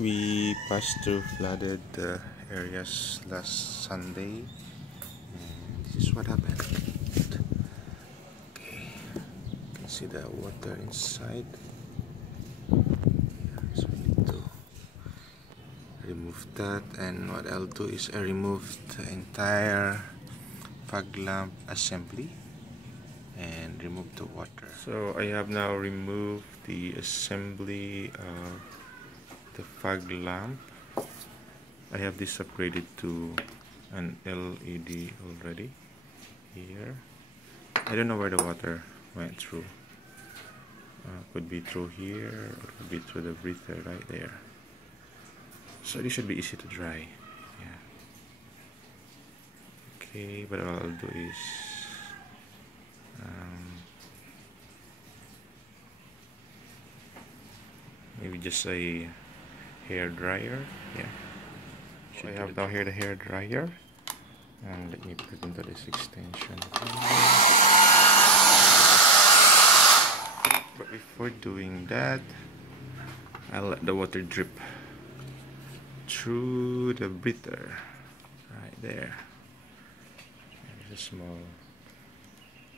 We passed through flooded areas last Sunday, and this is what happened. Okay, you can see the water inside. So we need to remove that, and what I'll do is I removed the entire fog lamp assembly and remove the water. So I have now removed the assembly of the fog lamp. I have this upgraded to an LED already here. I don't know where the water went through. Could be through here, or could be through the breather right there. So this should be easy to dry. Yeah. Okay, but all I'll do is maybe just a hair dryer. Yeah. So I have now here the hair dryer, and let me put it into this extension. But before doing that, I'll let the water drip through the breather right there. There's a small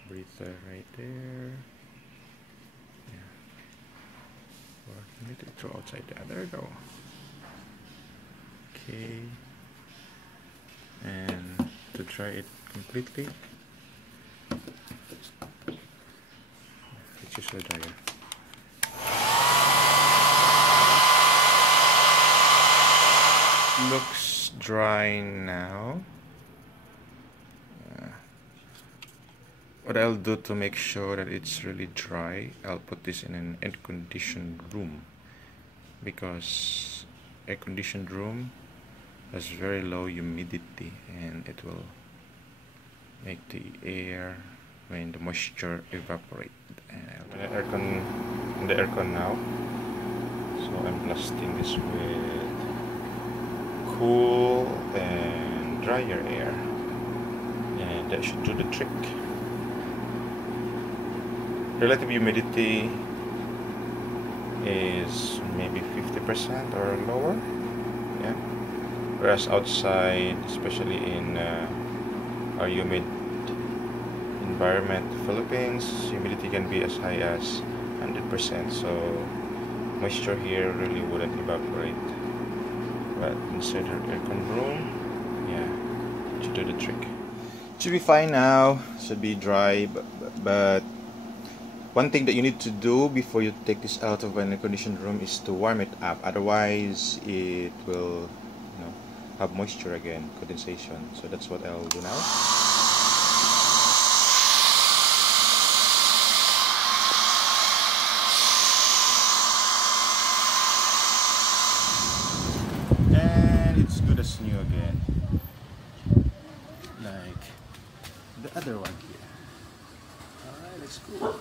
breather right there. Yeah. Or I need to throw outside there. There we go. Okay. And to dry it completely, let's use the dryer. Looks dry now. What I'll do to make sure that it's really dry, I'll put this in an air-conditioned room, because air-conditioned room has very low humidity, and it will make the air, when the moisture evaporate. And I'll put the aircon now. So I'm blasting this with cool and drier air, and that should do the trick. Relative humidity is maybe 50% or lower. Yeah. Whereas outside, especially in our humid environment, Philippines, humidity can be as high as 100%. So moisture here really wouldn't evaporate. But inside our aircon room, yeah, it should do the trick. Should be fine now. Should be dry, but one thing that you need to do before you take this out of an air-conditioned room is to warm it up. Otherwise, it will, have moisture again, condensation. So that's what I'll do now. And it's good as new again, like the other one here. Alright, let's go.